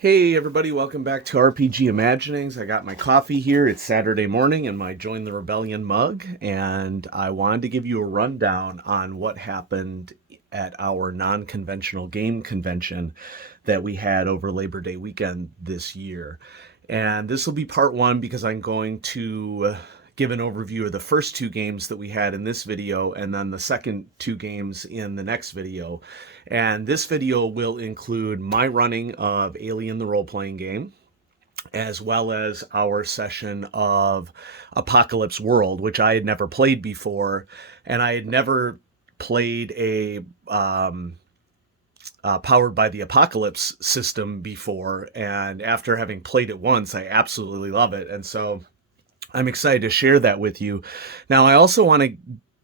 Hey everybody, welcome back to RPG Imaginings. I got my coffee here. It's Saturday morning and my Join the Rebellion mug, and I wanted to give you a rundown on what happened at our non-conventional game convention that we had over Labor Day weekend this year. And this will be part one because I'm going to give an overview of the first two games that we had in this video and then the second two games in the next video. And this video will include my running of Alien the role-playing game, as well as our session of Apocalypse World, which I had never played before, and I had never played a Powered by the Apocalypse system before. And after having played it once, I absolutely love it. And so I'm excited to share that with you. Now, I also want to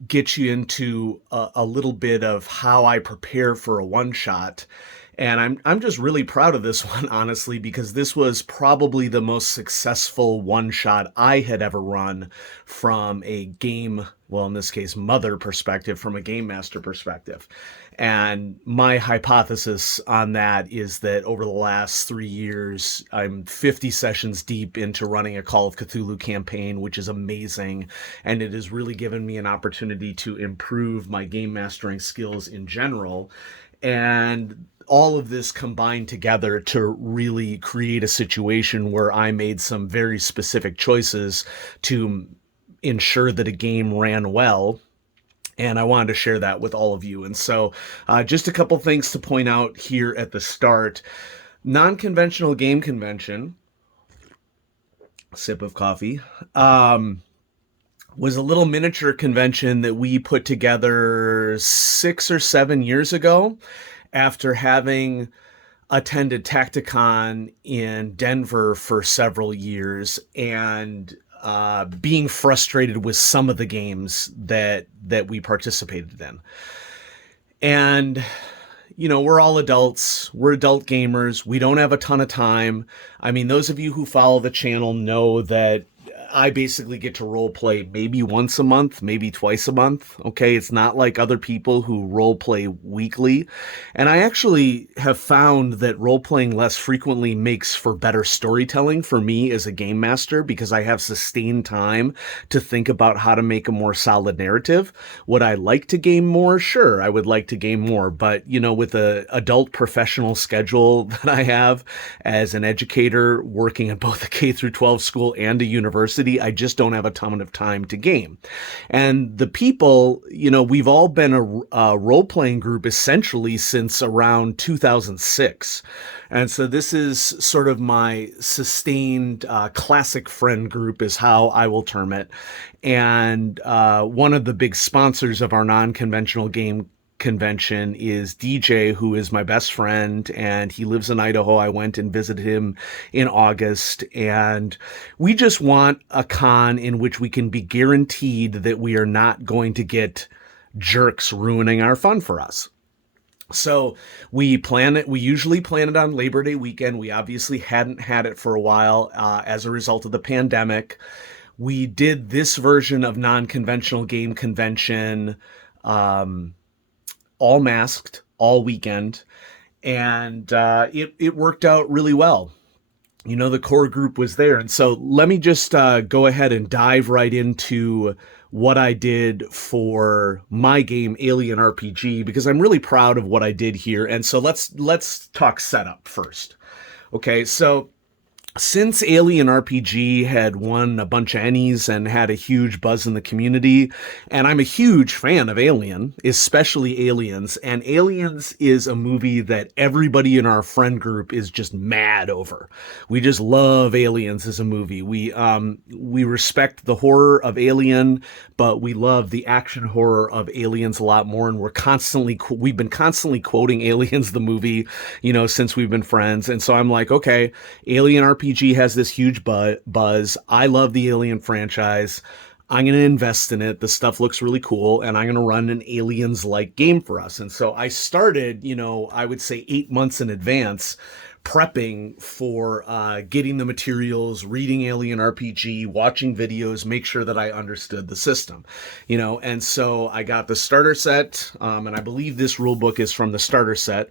get you into a little bit of how I prepare for a one-shot. And I'm just really proud of this one, honestly, because this was probably the most successful one-shot I had ever run from a game, well, in this case, mother perspective, from a game master perspective. And my hypothesis on that is that over the last 3 years, I'm 50 sessions deep into running a Call of Cthulhu campaign, which is amazing. And it has really given me an opportunity to improve my game mastering skills in general. And all of this combined together to really create a situation where I made some very specific choices to ensure that a game ran well. And I wanted to share that with all of you. And so just a couple things to point out here at the start. Non-conventional game convention, sip of coffee, was a little miniature convention that we put together 6 or 7 years ago after having attended Tacticon in Denver for several years and being frustrated with some of the games that we participated in. And, you know, we're all adults. We're adult gamers. We don't have a ton of time. I mean, those of you who follow the channel know that I basically get to role play maybe once a month, maybe twice a month. Okay. It's not like other people who role play weekly. And I actually have found that role playing less frequently makes for better storytelling for me as a game master because I have sustained time to think about how to make a more solid narrative. Would I like to game more? Sure, I would like to game more. But, you know, with a adult professional schedule that I have as an educator working at both a K through 12 school and a university, I just don't have a ton of time to game. And the people, you know, we've all been a role-playing group essentially since around 2006. And so this is sort of my sustained classic friend group is how I will term it. And one of the big sponsors of our non-conventional game convention is DJ, who is my best friend, and he lives in Idaho. I went and visited him in August, and we just want a con in which we can be guaranteed that we are not going to get jerks ruining our fun for us. So we plan it. We usually plan it on Labor Day weekend. We obviously hadn't had it for a while as a result of the pandemic. We did this version of non-conventional game convention all masked all weekend, and it worked out really well. You know, the core group was there. And so let me just go ahead and dive right into what I did for my game, Alien RPG, because I'm really proud of what I did here. And so let's talk setup first. Okay, so since Alien RPG had won a bunch of Ennies and had a huge buzz in the community, and I'm a huge fan of Alien, especially Aliens, and Aliens is a movie that everybody in our friend group is just mad over. We just love Aliens as a movie. We respect the horror of Alien, but we love the action horror of Aliens a lot more, and we've been constantly quoting Aliens the movie, you know, since we've been friends. And so I'm like, okay, Alien RPG has this huge buzz. I love the Alien franchise. I'm going to invest in it. The stuff looks really cool, and I'm going to run an Aliens-like game for us. And so I started, you know, I would say 8 months in advance, prepping for getting the materials, reading Alien RPG, watching videos, make sure that I understood the system, and so I got the starter set, and I believe this rule book is from the starter set,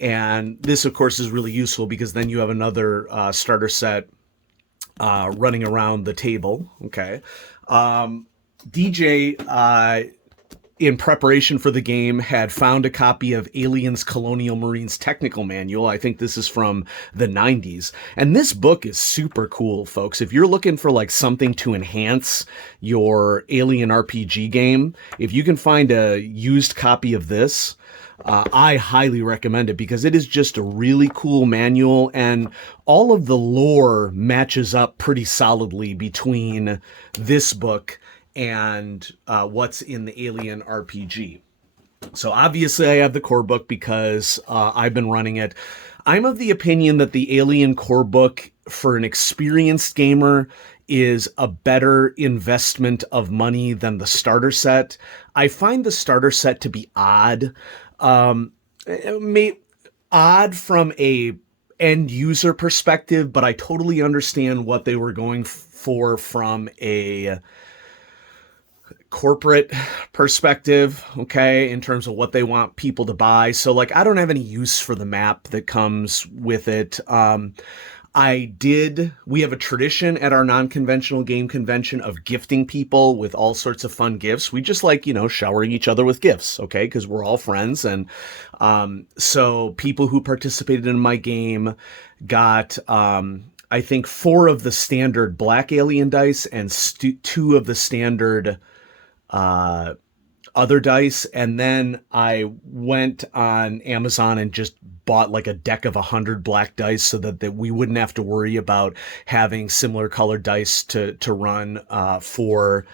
and this of course is really useful because then you have another starter set running around the table. Okay. DJ, in preparation for the game, had found a copy of Aliens Colonial Marines Technical Manual. I think this is from the 90s. And this book is super cool, folks. If you're looking for like something to enhance your Alien RPG game, if you can find a used copy of this, I highly recommend it because it is just a really cool manual, and all of the lore matches up pretty solidly between this book and what's in the Alien RPG. So obviously I have the core book because I've been running it. I'm of the opinion that the Alien core book for an experienced gamer is a better investment of money than the starter set. I find the starter set to be odd. Odd from a end user perspective, but I totally understand what they were going for from a corporate perspective, okay, in terms of what they want people to buy. So like, I don't have any use for the map that comes with it. We have a tradition at our non-conventional game convention of gifting people with all sorts of fun gifts. We just like, showering each other with gifts, okay, because we're all friends. And so people who participated in my game got, I think, 4 of the standard black alien dice and 2 of the standard other dice, and then I went on Amazon and just bought like a deck of 100 black dice so that we wouldn't have to worry about having similar colored dice to run for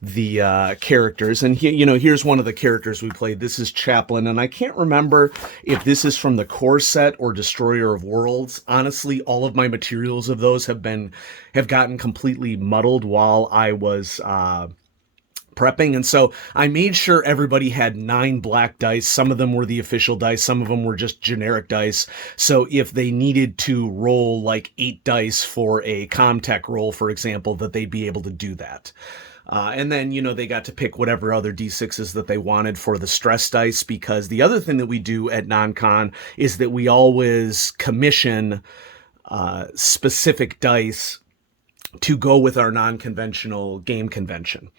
the characters. And here's one of the characters we played. This is Chaplin, and I can't remember if this is from the core set or Destroyer of Worlds. Honestly, all of my materials of those have gotten completely muddled while I was prepping, and so I made sure everybody had 9 black dice. Some of them were the official dice, some of them were just generic dice, so if they needed to roll like 8 dice for a Comtech roll, for example, that they'd be able to do that. And then, they got to pick whatever other D6s that they wanted for the stress dice, because the other thing that we do at NonCon is that we always commission specific dice to go with our non-conventional game convention.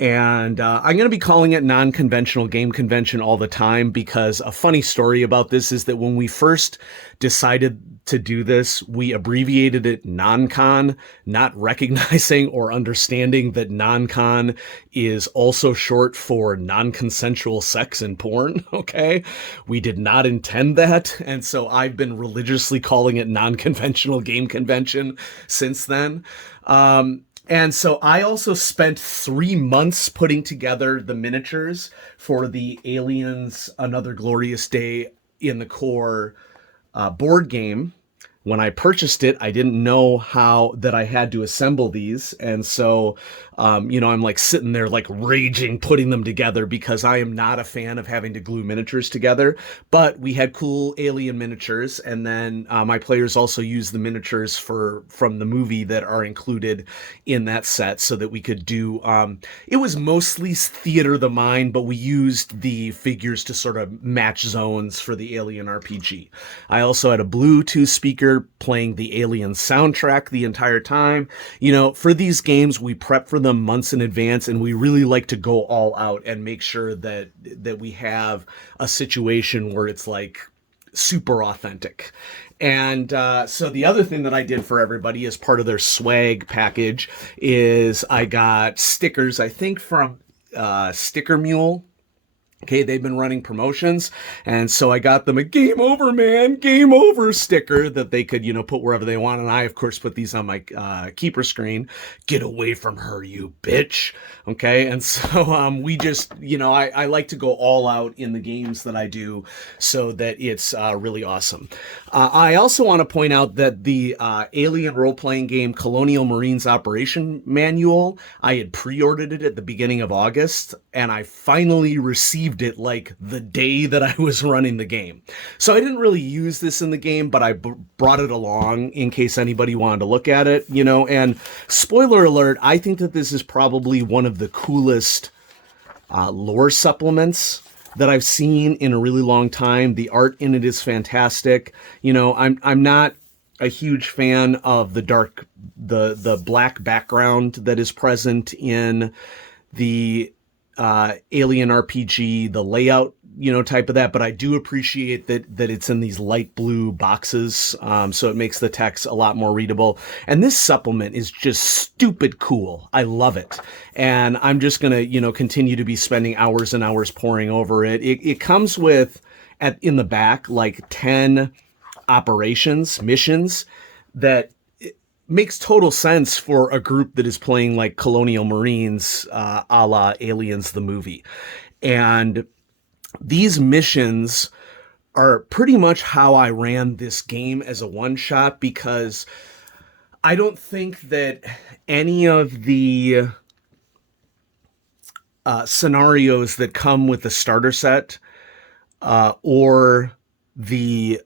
And I'm going to be calling it non-conventional game convention all the time, because a funny story about this is that when we first decided to do this, we abbreviated it non-con, not recognizing or understanding that non-con is also short for non-consensual sex and porn, okay? We did not intend that, and so I've been religiously calling it non-conventional game convention since then. And so I also spent 3 months putting together the miniatures for the Aliens Another Glorious Day in the Core board game. When I purchased it, I didn't know how that I had to assemble these. And so, I'm like sitting there like raging, putting them together, because I am not a fan of having to glue miniatures together. But we had cool alien miniatures. And then my players also used the miniatures from the movie that are included in that set, so that we could do, it was mostly theater of the mind, but we used the figures to sort of match zones for the Alien RPG. I also had a Bluetooth speaker playing the Alien soundtrack the entire time. For these games, we prep for them months in advance, and we really like to go all out and make sure that we have a situation where it's like super authentic. And so the other thing that I did for everybody as part of their swag package is I got stickers, I think from Sticker Mule. Okay, they've been running promotions, and so I got them a "Game Over, Man, Game Over" sticker that they could, put wherever they want. And I, of course, put these on my keeper screen. "Get away from her, you bitch." Okay, and so we just, I like to go all out in the games that I do, so that it's really awesome. I also want to point out that the Alien role-playing game Colonial Marines Operation Manual, I had pre-ordered it at the beginning of August, and I finally received approved it like the day that I was running the game. So I didn't really use this in the game, but I brought it along in case anybody wanted to look at it, you know. And spoiler alert, I think that this is probably one of the coolest lore supplements that I've seen in a really long time. The art in it is fantastic. You know, I'm not a huge fan of the black background that is present in the Alien RPG, the layout, you know, type of that, but I do appreciate that it's in these light blue boxes, so it makes the text a lot more readable. And this supplement is just stupid cool. I love it, and I'm just gonna, you know, continue to be spending hours and hours poring over it. It comes with in the back like 10 missions that makes total sense for a group that is playing like Colonial Marines, a la Aliens the movie. And these missions are pretty much how I ran this game as a one-shot, because I don't think that any of the scenarios that come with the starter set or the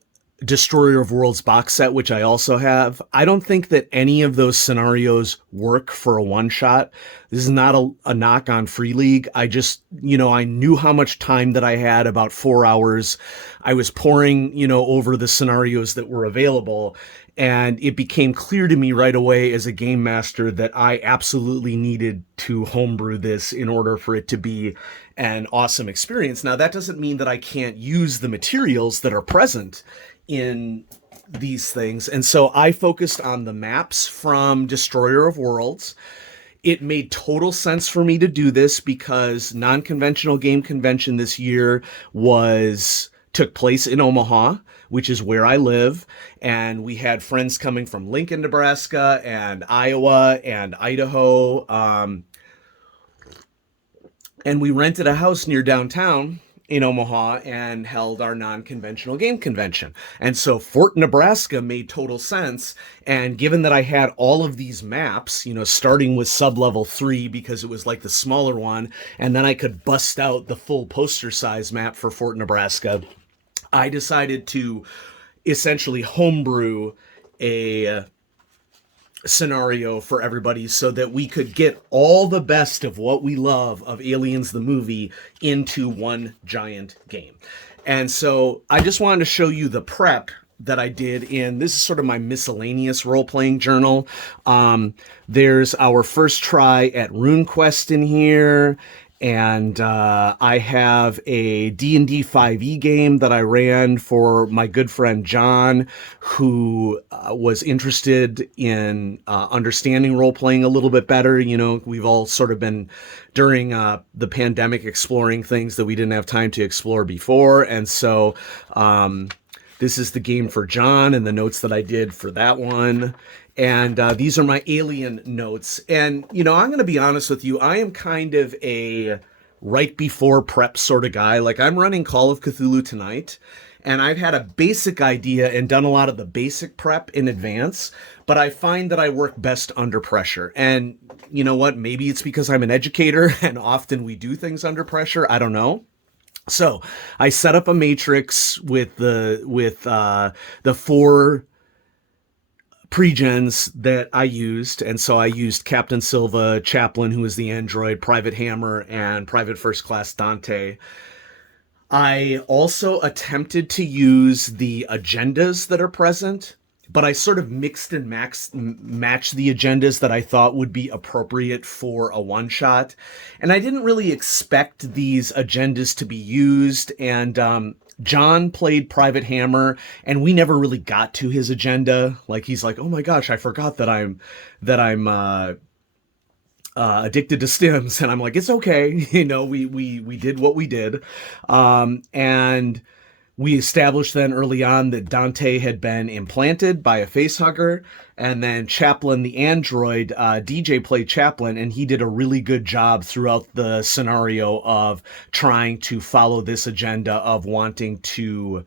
Destroyer of Worlds box set, which I also have, I don't think that any of those scenarios work for a one-shot. This is not a knock on Free League. I just, you know, I knew how much time that I had, about 4 hours. I was poring, you know, over the scenarios that were available, and it became clear to me right away as a game master that I absolutely needed to homebrew this in order for it to be an awesome experience. Now, that doesn't mean that I can't use the materials that are present in these things. And so I focused on the maps from Destroyer of Worlds. It made total sense for me to do this because Non-Conventional Game Convention this year took place in Omaha, which is where I live. And we had friends coming from Lincoln, Nebraska, and Iowa, and Idaho. And we rented a house near downtown in Omaha and held our Non-Conventional Game Convention. And so Fort Nebraska made total sense. And given that I had all of these maps, you know, starting with sub-level 3 because it was like the smaller one, and then I could bust out the full poster size map for Fort Nebraska, I decided to essentially homebrew a scenario for everybody so that we could get all the best of what we love of Aliens the movie into one giant game. And so I just wanted to show you the prep that I did this is sort of my miscellaneous role-playing journal. There's our first try at RuneQuest in here. And I have a D&D 5e game that I ran for my good friend John, who was interested in understanding role-playing a little bit better. You know, we've all sort of been, during the pandemic, exploring things that we didn't have time to explore before. And so this is the game for John and the notes that I did for that one. And these are my Alien notes. And, you know, I'm going to be honest with you. I am kind of a right before prep sort of guy. Like, I'm running Call of Cthulhu tonight, and I've had a basic idea and done a lot of the basic prep in advance, but I find that I work best under pressure. And you know what? Maybe it's because I'm an educator and often we do things under pressure. I don't know. So I set up a matrix with the 4 pre-gens that I used. And so I used Captain Silva, Chaplain, who is the android, Private Hammer, and Private First Class Dante. I also attempted to use the agendas that are present, but I sort of mixed and matched the agendas that I thought would be appropriate for a one-shot. And I didn't really expect these agendas to be used. And John played Private Hammer, and we never really got to his agenda. Like, he's like, "Oh my gosh, I forgot that I'm addicted to stims," and I'm like, "It's okay." You know, we did what we did, and we established then early on that Dante had been implanted by a facehugger, and then Chaplain, the android, DJ played Chaplain, and he did a really good job throughout the scenario of trying to follow this agenda of wanting to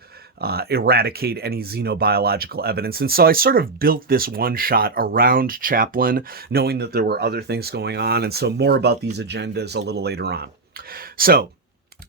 eradicate any xenobiological evidence. And so I sort of built this one shot around Chaplain, knowing that there were other things going on, and so more about these agendas a little later on. So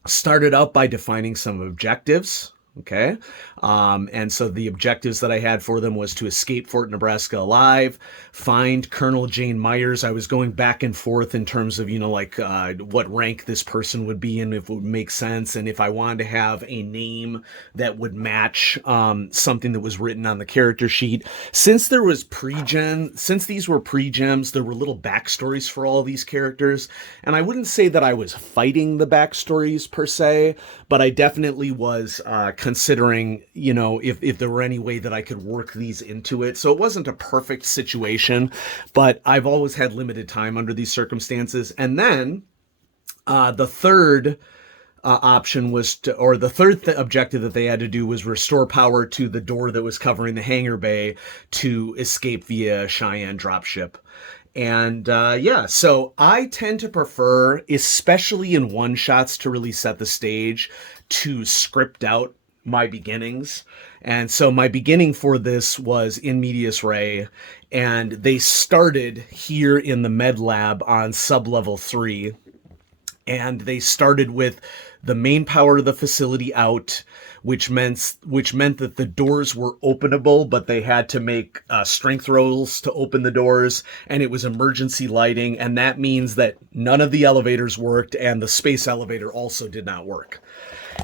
Started out by defining some objectives. Okay. And so the objectives that I had for them was to escape Fort Nebraska alive, find Colonel Jane Myers. I was going back and forth in terms of, what rank this person would be and if it would make sense. And if I wanted to have a name that would match something that was written on the character sheet. Since these were pre-gems, there were little backstories for all these characters. And I wouldn't say that I was fighting the backstories per se, but I definitely was considering, if there were any way that I could work these into it. So it wasn't a perfect situation, but I've always had limited time under these circumstances. And then the third option was the third objective that they had to do was restore power to the door that was covering the hangar bay to escape via Cheyenne dropship. And so I tend to prefer, especially in one-shots to really set the stage, to script out my beginnings. And so my beginning for this was in medias res, and they started here in the med lab on sub-level 3. And they started with the main power of the facility out, which meant that the doors were openable, but they had to make strength rolls to open the doors, and it was emergency lighting, and that means that none of the elevators worked, and the space elevator also did not work.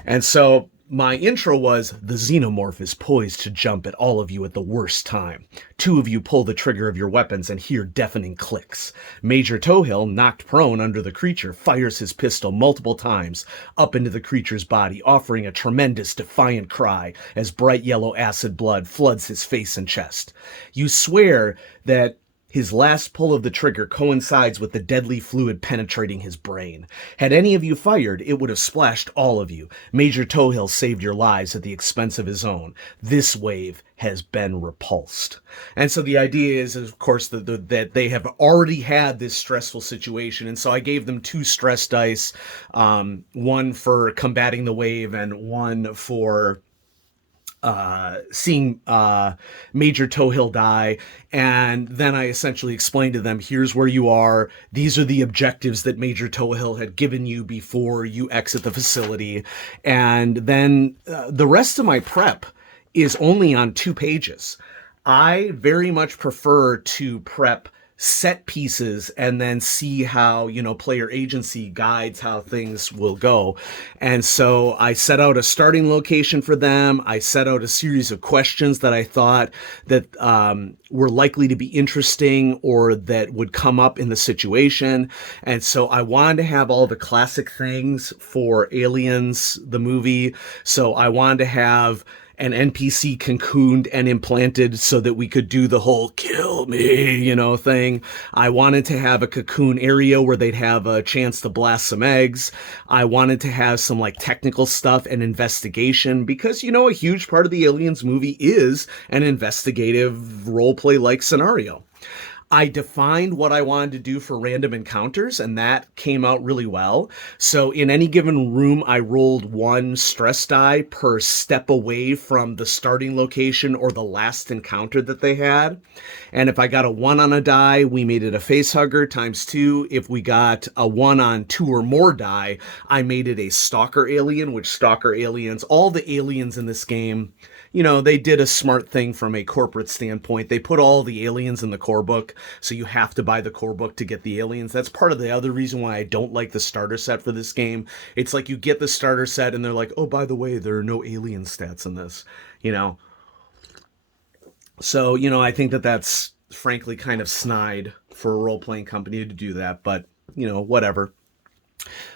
And so my intro was, the xenomorph is poised to jump at all of you at the worst time. 2 of you pull the trigger of your weapons and hear deafening clicks. Major Towhill, knocked prone under the creature, fires his pistol multiple times up into the creature's body, offering a tremendous defiant cry as bright yellow acid blood floods his face and chest. You swear that his last pull of the trigger coincides with the deadly fluid penetrating his brain. Had any of you fired, it would have splashed all of you. Major Towhill saved your lives at the expense of his own. This wave has been repulsed. And so the idea is, of course, that they have already had this stressful situation. And so I gave them 2 stress dice, one for combating the wave and one for seeing Major Towhill die. And then I essentially explained to them, here's where you are. These are the objectives that Major Towhill had given you before you exit the facility. And then the rest of my prep is only on 2 pages. I very much prefer to prep set pieces and then see how, player agency guides how things will go. And so I set out a starting location for them. I set out a series of questions that I thought that were likely to be interesting or that would come up in the situation. And so I wanted to have all the classic things for Aliens, the movie. So I wanted to have an NPC cocooned and implanted so that we could do the whole kill me, thing. I wanted to have a cocoon area where they'd have a chance to blast some eggs. I wanted to have some technical stuff and investigation because, a huge part of the Aliens movie is an investigative roleplay-like scenario. I defined what I wanted to do for random encounters, and that came out really well. So in any given room, I rolled 1 stress die per step away from the starting location or the last encounter that they had. And if I got a 1 on a die, we made it a facehugger times 2. If we got a 1 on 2 or more die, I made it a stalker alien, which stalker aliens, all the aliens in this game, they did a smart thing from a corporate standpoint. They put all the aliens in the core book, so you have to buy the core book to get the aliens. That's part of the other reason why I don't like the starter set for this game. It's like you get the starter set and they're like, oh, by the way, there are no alien stats in this, So, I think that that's frankly kind of snide for a role-playing company to do that, but, whatever.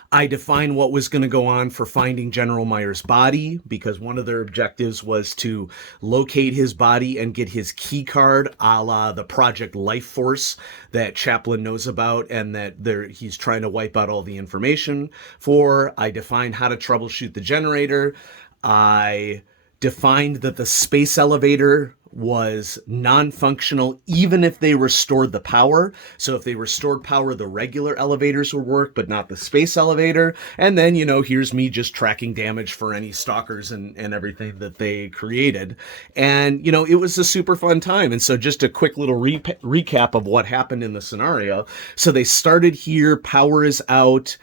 I defined what was going to go on for finding General Myers' body because one of their objectives was to locate his body and get his key card, a la the Project Life Force that Chaplin knows about and that he's trying to wipe out all the information for. I defined how to troubleshoot the generator. I defined that the space elevator was non-functional even if they restored the power. So if they restored power, the regular elevators would work, but not the space elevator. And then, here's me just tracking damage for any stalkers and everything that they created. And, it was a super fun time. And so just a quick little recap of what happened in the scenario. So they started here, power is out.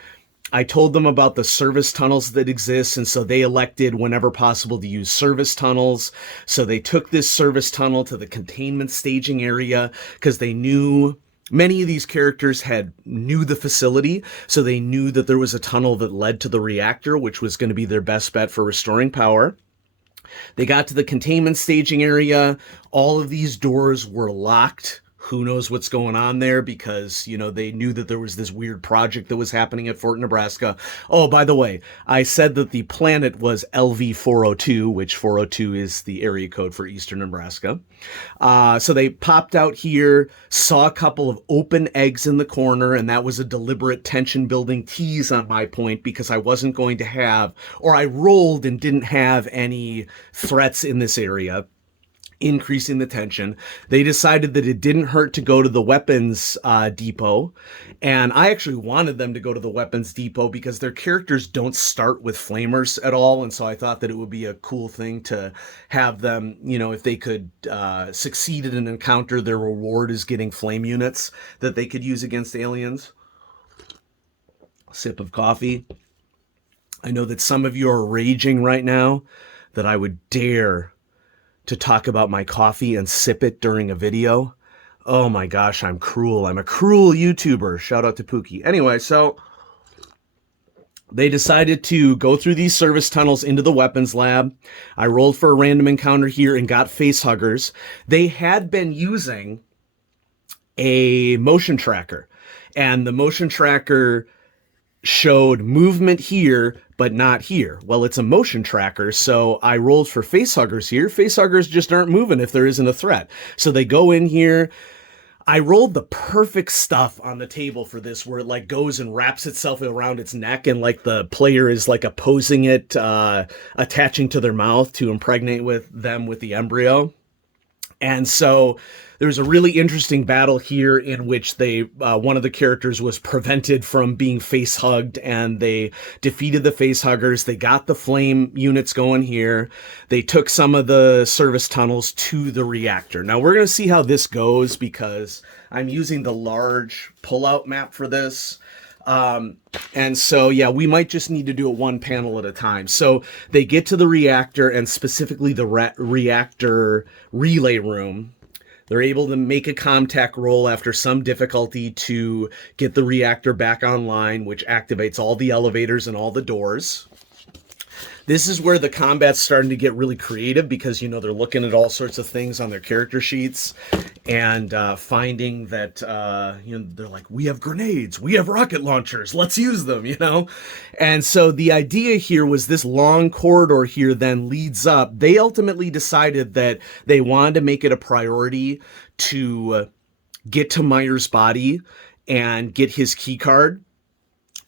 I told them about the service tunnels that exist, and so they elected whenever possible to use service tunnels. So they took this service tunnel to the containment staging area because they knew many of these characters knew the facility, so they knew that there was a tunnel that led to the reactor, which was going to be their best bet for restoring power. They got to the containment staging area. All of these doors were locked. Who knows what's going on there, because, they knew that there was this weird project that was happening at Fort Nebraska. Oh, by the way, I said that the planet was LV-402, which 402 is the area code for Eastern Nebraska. So they popped out here, saw a couple of open eggs in the corner, and that was a deliberate tension-building tease on my point, because I wasn't going to have, or I rolled and didn't have any threats in this area, increasing the tension. They decided that it didn't hurt to go to the weapons depot, and I actually wanted them to go to the weapons depot because their characters don't start with flamers at all, and so I thought that it would be a cool thing to have them, if they could succeed in an encounter, their reward is getting flame units that they could use against aliens. Sip of coffee. I know that some of you are raging right now that I would dare to talk about my coffee and sip it during a video. Oh my gosh, I'm cruel. I'm a cruel YouTuber. Shout out to Pookie. Anyway, so they decided to go through these service tunnels into the weapons lab. I rolled for a random encounter here and got face huggers. They had been using a motion tracker, and the motion tracker showed movement here, but not here. Well, it's a motion tracker, so I rolled for facehuggers here. Facehuggers just aren't moving if there isn't a threat. So they go in here. I rolled the perfect stuff on the table for this, where it goes and wraps itself around its neck, and the player is opposing it, attaching to their mouth to impregnate with the embryo. And so there's a really interesting battle here in which one of the characters was prevented from being face hugged, and they defeated the face huggers. They got the flame units going here. They took some of the service tunnels to the reactor. Now we're going to see how this goes, because I'm using the large pullout map for this. And so, yeah, we might just need to do it one panel at a time. So they get to the reactor, and specifically the reactor relay room. They're able to make a contact roll after some difficulty to get the reactor back online, which activates all the elevators and all the doors. This is where the combat's starting to get really creative, because, they're looking at all sorts of things on their character sheets and finding that, they're like, we have grenades, we have rocket launchers, let's use them, And so the idea here was this long corridor here then leads up. They ultimately decided that they wanted to make it a priority to get to Myers' body and get his key card.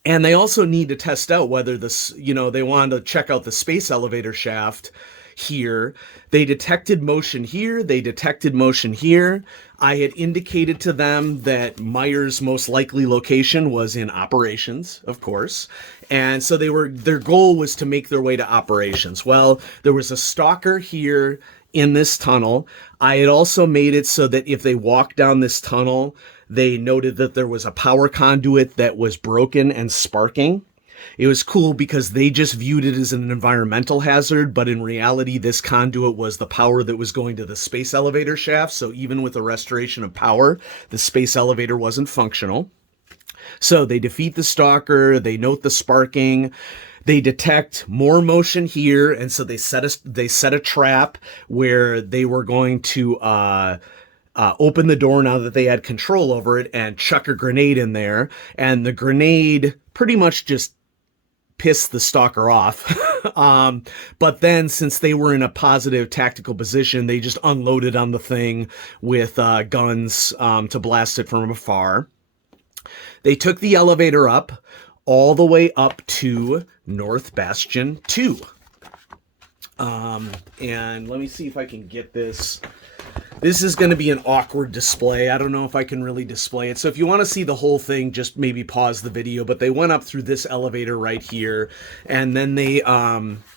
And they also need to test out whether this, they wanted to check out the space elevator shaft here. They detected motion here. They detected motion here. I had indicated to them that Myers' most likely location was in operations, of course. And so their goal was to make their way to operations. Well, there was a stalker here in this tunnel. I had also made it so that if they walked down this tunnel, they noted that there was a power conduit that was broken and sparking. It was cool because they just viewed it as an environmental hazard, but in reality, this conduit was the power that was going to the space elevator shaft. So even with the restoration of power, the space elevator wasn't functional. So they defeat the stalker, they note the sparking, they detect more motion here, and so they set a trap where they were going to open the door now that they had control over it and chuck a grenade in there. And the grenade pretty much just pissed the stalker off. But then, since they were in a positive tactical position, they just unloaded on the thing with guns to blast it from afar. They took the elevator up all the way up to North Bastion 2. And let me see if I can get this This is going to be an awkward display. I don't know if I can really display it. So if you want to see the whole thing, just maybe pause the video. But they went up through this elevator right here, and then they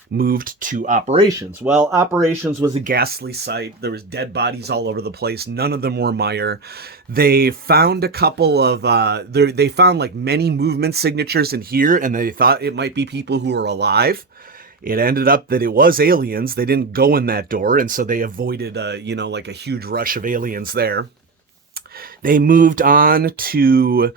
moved to operations. Well, operations was a ghastly sight. There was dead bodies all over the place. None of them were Meyer. They found a couple of they found like many movement signatures in here, and they thought it might be people who were alive. It ended up that it was aliens. They didn't go in that door, and so they avoided like a huge rush of aliens there. They moved on to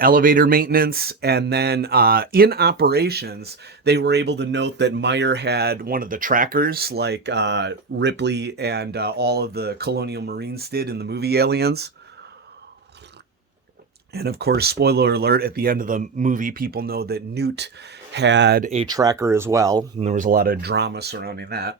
elevator maintenance, and then in operations, they were able to note that Meyer had one of the trackers, like Ripley and all of the Colonial Marines did in the movie Aliens. And of course, spoiler alert, at the end of the movie, people know that Newt had a tracker as well, and there was a lot of drama surrounding that.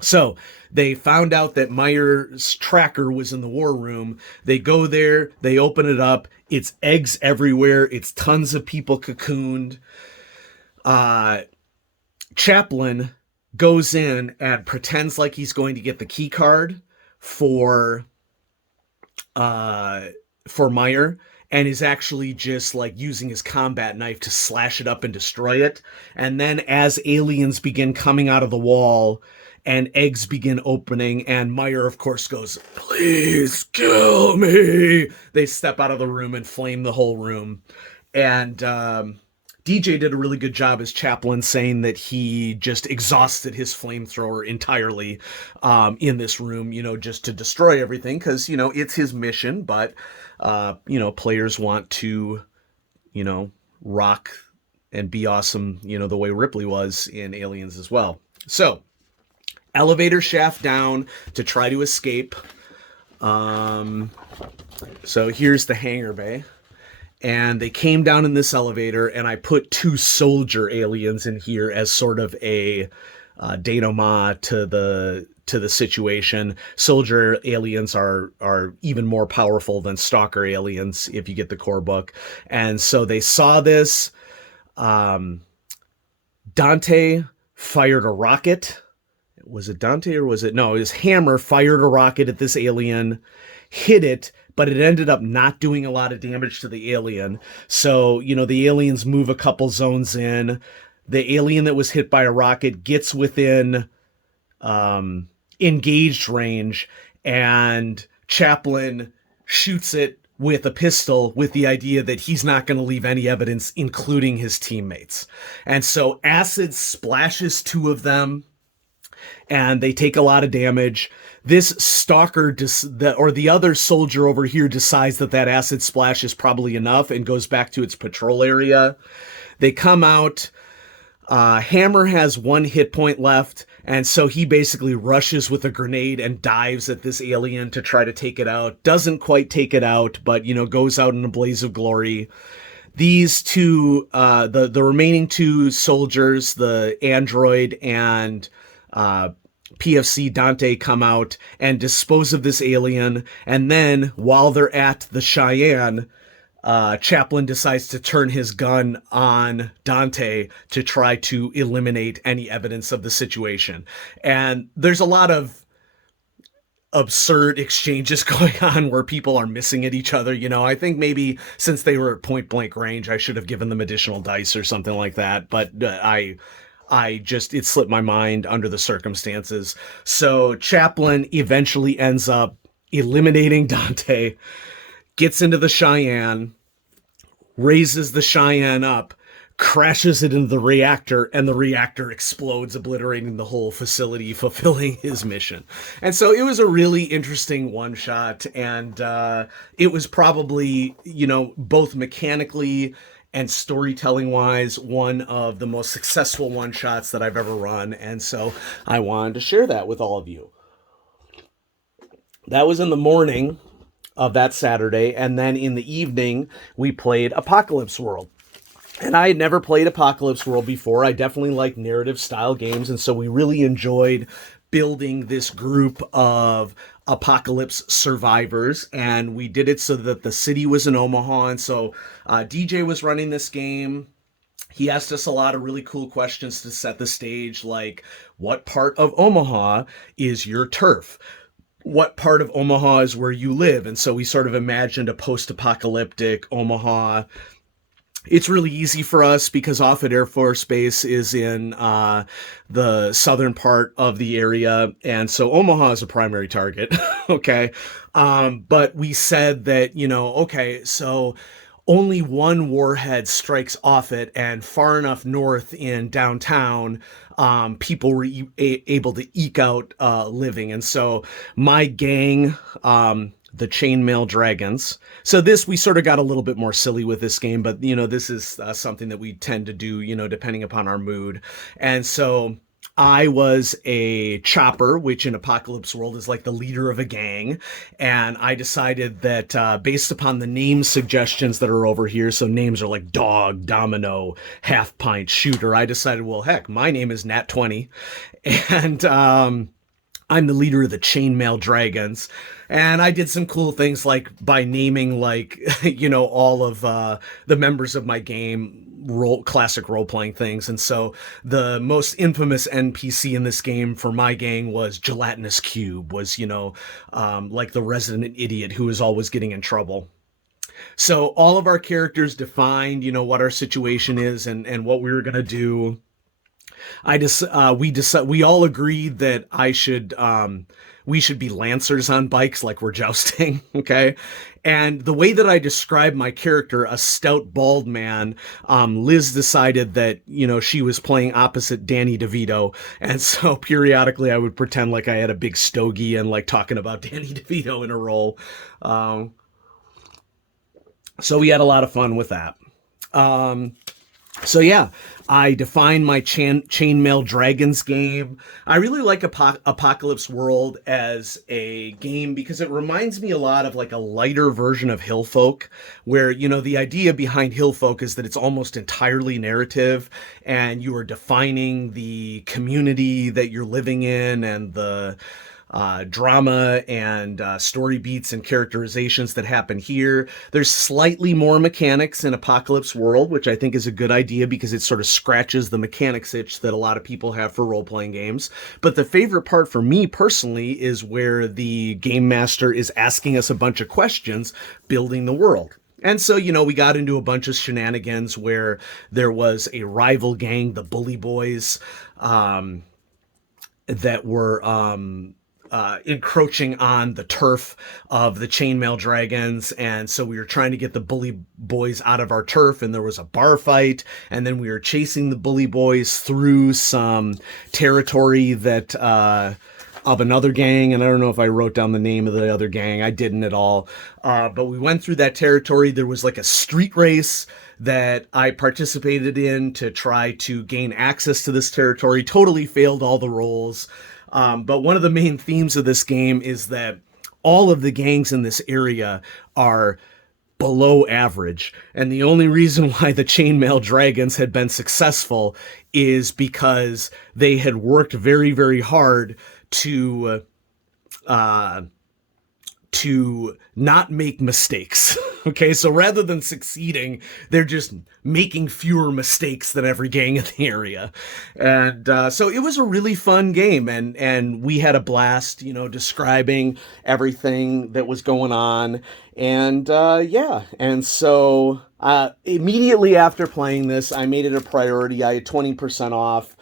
So they found out that Meyer's tracker was in the war room. They go there, they open it up. It's eggs everywhere. It's tons of people cocooned. Chaplin goes in and pretends like he's going to get the key card for Meyer, and is actually just like using his combat knife to slash it up and destroy it. And then as aliens begin coming out of the wall and eggs begin opening, and Meyer, of course, goes, "Please kill me," they step out of the room and flame the whole room. And DJ did a really good job as Chaplin, saying that he just exhausted his flamethrower entirely in this room, just to destroy everything, because, it's his mission. But, players want to, rock and be awesome, the way Ripley was in Aliens as well. So, elevator shaft down to try to escape. So here's the hangar bay. And they came down in this elevator, and I put 2 soldier aliens in here as sort of a denouement to the situation. Soldier aliens are even more powerful than stalker aliens if you get the core book. And so they saw this. Dante fired a rocket. Was it Dante or was it? No, his hammer fired a rocket at this alien, hit it, but it ended up not doing a lot of damage to the alien. So, the aliens move a couple zones in. The alien that was hit by a rocket gets within engaged range, and Chaplin shoots it with a pistol with the idea that he's not going to leave any evidence, including his teammates. And so acid splashes 2 of them, and they take a lot of damage. This stalker, or the other soldier over here, decides that acid splash is probably enough and goes back to its patrol area. They come out. Hammer has 1 hit point left, and so he basically rushes with a grenade and dives at this alien to try to take it out. Doesn't quite take it out, but, goes out in a blaze of glory. These 2, the remaining 2 soldiers, the android and PFC Dante, come out and dispose of this alien. And then while they're at the Cheyenne, Chaplin decides to turn his gun on Dante to try to eliminate any evidence of the situation. And there's a lot of absurd exchanges going on where people are missing at each other. I think maybe since they were at point blank range, I should have given them additional dice or something like that. But it slipped my mind under the circumstances. So Chaplin eventually ends up eliminating Dante, gets into the Cheyenne, raises the Cheyenne up, crashes it into the reactor, and the reactor explodes, obliterating the whole facility, fulfilling his mission. And so it was a really interesting one-shot, and it was probably, both mechanically and storytelling-wise, one of the most successful one-shots that I've ever run, and so I wanted to share that with all of you. That was in the morning of that Saturday, and then in the evening, we played Apocalypse World. And I had never played Apocalypse World before. I definitely like narrative-style games, and so we really enjoyed building this group of apocalypse survivors, and we did it so that the city was in Omaha. And so DJ was running this game. He asked us a lot of really cool questions to set the stage, like, what part of Omaha is your turf? what part of Omaha is where you live. And so we sort of imagined a post-apocalyptic Omaha. It's really easy for us because Offutt Air Force Base is in the southern part of the area, and so Omaha is a primary target. Okay, but we said that, okay, so only one warhead strikes Offutt, and far enough north in downtown, people were able to eke out living. And so my gang, the Chainmail Dragons. So we sort of got a little bit more silly with this game, but this is something that we tend to do, depending upon our mood. And so I was a chopper, which in Apocalypse World is like the leader of a gang. And I decided that based upon the name suggestions that are over here, so names are like Dog, Domino, Half Pint, Shooter, I decided, well, heck, my name is Nat 20. And I'm the leader of the Chainmail Dragons. And I did some cool things like by naming all of the members of my game, classic role-playing things. And so the most infamous NPC in this game for my gang was Gelatinous Cube, was, like the resident idiot who was always getting in trouble. So all of our characters defined, what our situation is and what we were going to do. We all agreed that we should be lancers on bikes like we're jousting. Okay. And the way that I described my character, a stout bald man, Liz decided that, she was playing opposite Danny DeVito. And so periodically I would pretend like I had a big stogie and like talking about Danny DeVito in a role. So we had a lot of fun with that. So yeah, I defined my Chainmail Dragons game. I really like Apocalypse World as a game because it reminds me a lot of like a lighter version of Hillfolk, where, the idea behind Hillfolk is that it's almost entirely narrative and you are defining the community that you're living in and the drama and story beats and characterizations that happen here. There's slightly more mechanics in Apocalypse World, which I think is a good idea because it sort of scratches the mechanics itch that a lot of people have for role-playing games. But the favorite part for me personally is where the game master is asking us a bunch of questions, building the world. And so, we got into a bunch of shenanigans where there was a rival gang, the Bully Boys, that were encroaching on the turf of the Chainmail Dragons. And so we were trying to get the Bully Boys out of our turf, and there was a bar fight. And then we were chasing the Bully Boys through some territory that of another gang. And I don't know if I wrote down the name of the other gang. I didn't at all. But we went through that territory. There was like a street race that I participated in to try to gain access to this territory. Totally failed all the rolls. But one of the main themes of this game is that all of the gangs in this area are below average. And the only reason why the Chainmail Dragons had been successful is because they had worked very, very hard to not make mistakes. Okay, so rather than succeeding, they're just making fewer mistakes than every gang in the area. And so it was a really fun game, and we had a blast, describing everything that was going on. And yeah, and so immediately after playing this, I made it a priority. I had 20% off.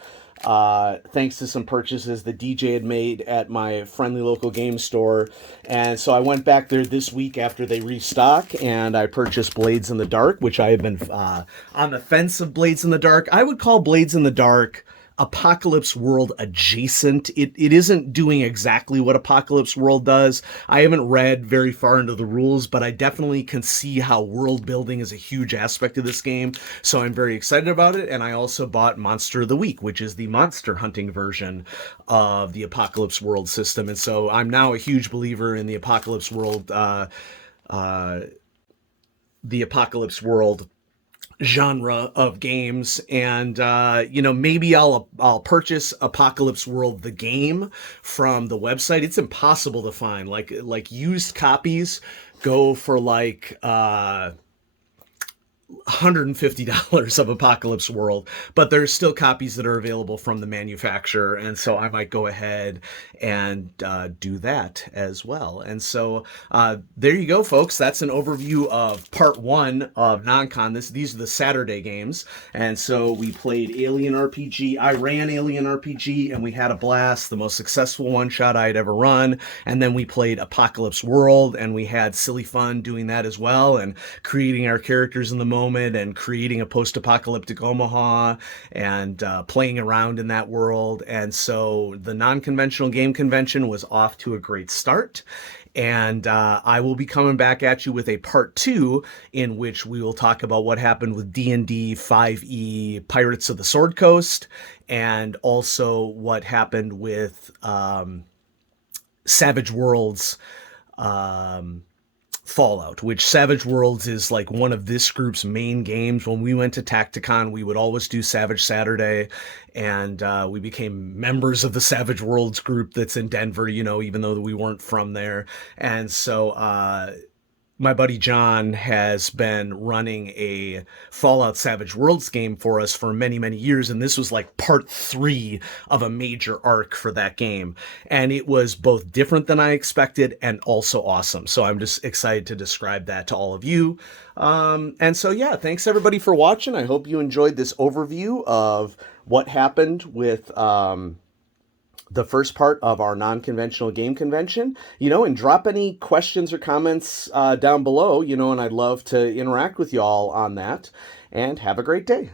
Thanks to some purchases the DJ had made at my friendly local game store. And so I went back there this week after they restock, and I purchased Blades in the Dark, which I have been on the fence of Blades in the Dark. I would call Blades in the Dark Apocalypse World adjacent. It isn't doing exactly what Apocalypse World does. I haven't read very far into the rules, but I definitely can see how world building is a huge aspect of this game. So I'm very excited about it. And I also bought Monster of the Week, which is the monster hunting version of the Apocalypse World system. And so I'm now a huge believer in the Apocalypse World genre of games. And maybe I'll purchase Apocalypse World the game from the website. It's impossible to find. Like used copies go for like $150 of Apocalypse World, but there's still copies that are available from the manufacturer, and so I might go ahead and do that as well. And so there you go, folks. That's an overview of part 1 of NonCon. These are the Saturday games, and so we played Alien RPG. I ran Alien RPG, and we had a blast. The most successful one-shot I had ever run. And then we played Apocalypse World, and we had silly fun doing that as well, and creating our characters in the moment, and creating a post-apocalyptic Omaha, and playing around in that world. And so the non-conventional game convention was off to a great start. And I will be coming back at you with a part 2 in which we will talk about what happened with D&D 5e Pirates of the Sword Coast, and also what happened with Savage Worlds Fallout, which Savage Worlds is like one of this group's main games. When we went to Tacticon, we would always do Savage Saturday, and we became members of the Savage Worlds group that's in Denver, even though we weren't from there. And so my buddy John has been running a Fallout Savage Worlds game for us for many, many years, and this was like part 3 of a major arc for that game. And it was both different than I expected and also awesome. So I'm just excited to describe that to all of you. And so, yeah, thanks everybody for watching. I hope you enjoyed this overview of what happened with the first part of our non-conventional game convention, and drop any questions or comments down below, and I'd love to interact with you all on that. And have a great day.